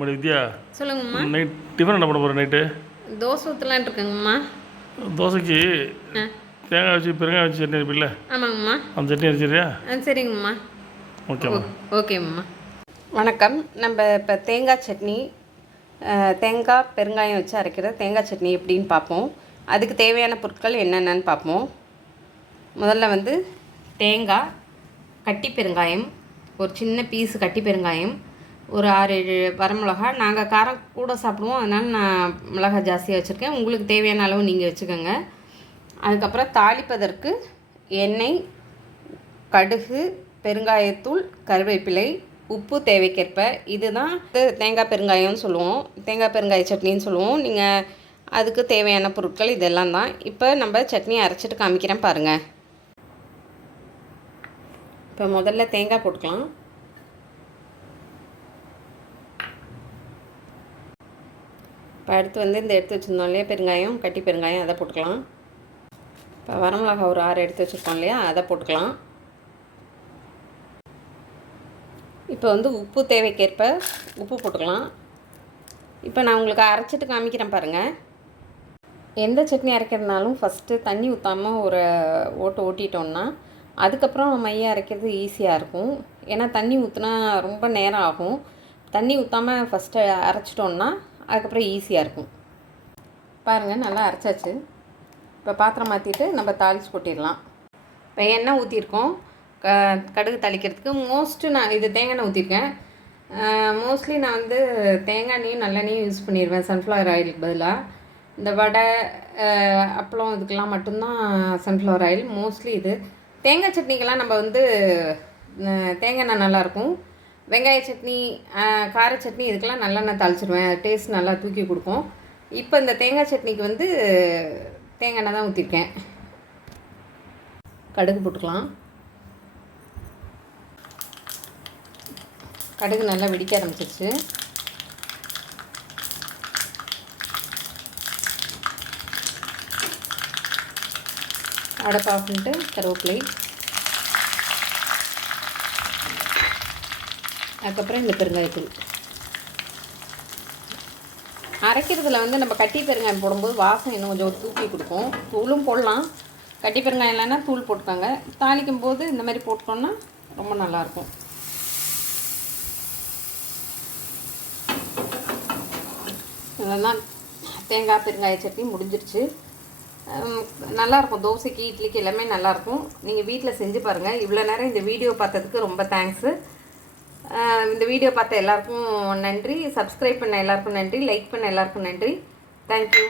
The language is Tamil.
வித்யா, சொல்லுங்கம்மா. நைட் டிஃபன் என்ன பண்ண போகிற? நைட்டு தோசை ஊற்றலான் இருக்கேங்கம்மா. தோசைக்கு தேங்காய் வச்சு பெருங்காயம் வச்சு சட்னி இருப்பில்ல? ஆமாங்கம்மா. அந்த சட்னி அரைச்சிடுறியா? சரிங்கம்மா. ஓகேம்மா. ஓகேம்மா. வணக்கம். நம்ம இப்போ தேங்காய் சட்னி, தேங்காய் பெருங்காயம் வச்சு அரைக்கிற தேங்காய் சட்னி எப்படின்னு பார்ப்போம். அதுக்கு தேவையான பொருட்கள் என்னென்னு பார்ப்போம். முதல்ல தேங்காய், கட்டி பெருங்காயம், ஒரு சின்ன பீஸு கட்டி பெருங்காயம், ஒரு 6-7 வரமிளகா. நாங்கள் காரம் கூட சாப்பிடுவோம், அதனால் நான் மிளகாய் ஜாஸ்தியாக வச்சுருக்கேன். உங்களுக்கு தேவையான அளவு நீங்கள் வச்சுக்கோங்க. அதுக்கப்புறம் தாளிப்பதற்கு எண்ணெய், கடுகு, பெருங்காயத்தூள், கருவேப்பிலை, உப்பு தேவைக்கேற்ப. இதுதான் தேங்காய் பெருங்காயம்னு சொல்லுவோம், தேங்காய் பெருங்காய சட்னின்னு சொல்லுவோம். நீங்கள் அதுக்கு தேவையான பொருட்கள் இதெல்லாம் தான். இப்போ நம்ம சட்னி அரைச்சிட்டு காமிக்கிறேன் பாருங்கள். இப்போ முதல்ல தேங்காய் போட்டுக்கலாம். இப்போ அடுத்து இந்த எடுத்து வச்சுருந்தோம் இல்லையா பெருங்காயம், கட்டி பெருங்காயம், அதை போட்டுக்கலாம். இப்போ வரமிளகா ஒரு 6 எடுத்து வச்சுருக்கோம் இல்லையா, அதை போட்டுக்கலாம். இப்போ உப்பு தேவைக்கேற்ப உப்பு போட்டுக்கலாம். இப்போ நான் உங்களுக்கு அரைச்சிட்டு காமிக்கிறேன் பாருங்கள். எந்த சட்னி அரைக்கிறதுனாலும் ஃபஸ்ட்டு தண்ணி ஊற்றாமல் ஒரு ஓட்டிட்டோம்னா அதுக்கப்புறம் மைய அரைக்கிறது ஈஸியாக இருக்கும். ஏன்னா தண்ணி ஊற்றினா ரொம்ப நேரம் ஆகும். தண்ணி ஊற்றாமல் ஃபஸ்ட்டு அரைச்சிட்டோன்னா அதுக்கப்புறம் ஈஸியாக இருக்கும். பாருங்கள், நல்லா அரைச்சாச்சு. இப்போ பாத்திரம் மாற்றிட்டு நம்ம தாளித்து கொட்டிடலாம். இப்போ எண்ணெய் ஊற்றிருக்கோம் கடுகு தாளிக்கிறதுக்கு. நான் இது தேங்காய் எண்ணெய் ஊற்றிருக்கேன். மோஸ்ட்லி நான் தேங்காய் எண்ணெயும் நல்லெண்ணையும் யூஸ் பண்ணிடுவேன் சன்ஃப்ளவர் ஆயிலுக்கு பதிலாக. இந்த வடை, அப்பளம் இதுக்கெல்லாம் மட்டும்தான் சன்ஃப்ளவர் ஆயில் மோஸ்ட்லி. இது தேங்காய் சட்னிக்கெல்லாம் நம்ம தேங்காய் எண்ணெய் நல்லாயிருக்கும். வெங்காய சட்னி, கார சட்னி இதுக்கெல்லாம் நல்லெண்ணெய் தாளிச்சிடுவேன், டேஸ்ட் நல்லா தூக்கி கொடுக்கும். இப்போ இந்த தேங்காய் சட்னிக்கு தேங்காய் எண்ணெய் தான் ஊற்றிருக்கேன். கடுகு போட்டுக்கலாம். கடுகு நல்லா வெடிக்க ஆரம்பிச்சிருச்சு. அடுப்பு ஆஃப் பண்ணிட்டு கருவேப்பிலை, அதுக்கப்புறம் இந்த பெருங்காயத்தூள். அரைக்கிறதுல நம்ம கட்டி பெருங்காயம் போடும்போது வாசம் இன்னும் கொஞ்சம் தூக்கி கொடுக்கும். தூளும் போடலாம், கட்டி பெருங்காயம் இல்லைன்னா தூள் போட்டுக்கோங்க. தாளிக்கும் போது இந்த மாதிரி போட்டோன்னா ரொம்ப நல்லாயிருக்கும். இதெல்லாம் தேங்காய் பெருங்காய சட்னி முடிஞ்சிருச்சு. நல்லாயிருக்கும், தோசைக்கு, இட்லிக்கு எல்லாமே நல்லாயிருக்கும். நீங்கள் வீட்டில் செஞ்சு பாருங்கள். இவ்வளோ நேரம் இந்த வீடியோ பார்த்ததுக்கு ரொம்ப தேங்க்ஸு. இந்த வீடியோ பார்த்த எல்லாருக்கும் நன்றி. சப்ஸ்கிரைப் பண்ண எல்லாருக்கும் நன்றி. லைக் பண்ண எல்லாருக்கும் நன்றி. தேங்க்யூ.